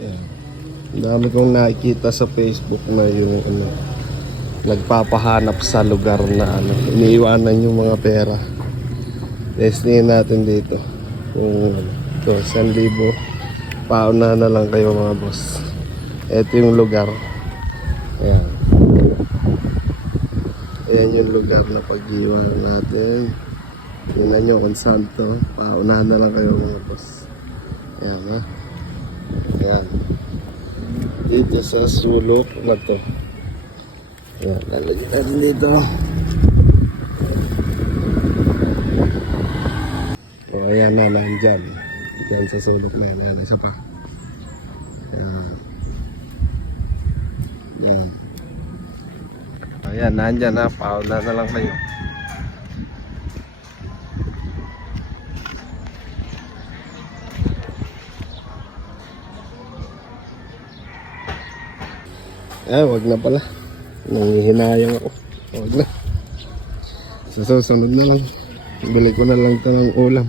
Ayan. Ang dami kong nakikita sa Facebook na yung nagpapahanap sa lugar na iniiwanan yung mga pera. Testingin natin dito kung ito, 1,000. Pauna na lang kayo mga boss. Ito yung lugar. Ayan. Ayan yung lugar na pag-iwanan natin. Tingnan nyo kung saan to. Paunahan na lang kayo mga boss. Ayan ha. Ayan. Dito sa sulok na to. Ayan. Lalagyan natin dito. O ayan na. Nandyan. Ayan sa sulok na. Ayan. Isa pa. Ayan. Ayan. Ayan. Nandyan ha. Paunahan na lang kayo. Wag na pala. Nangihinayang ako. Wag na. Sa susunod na lang. Bili ko na lang ito ng ulam.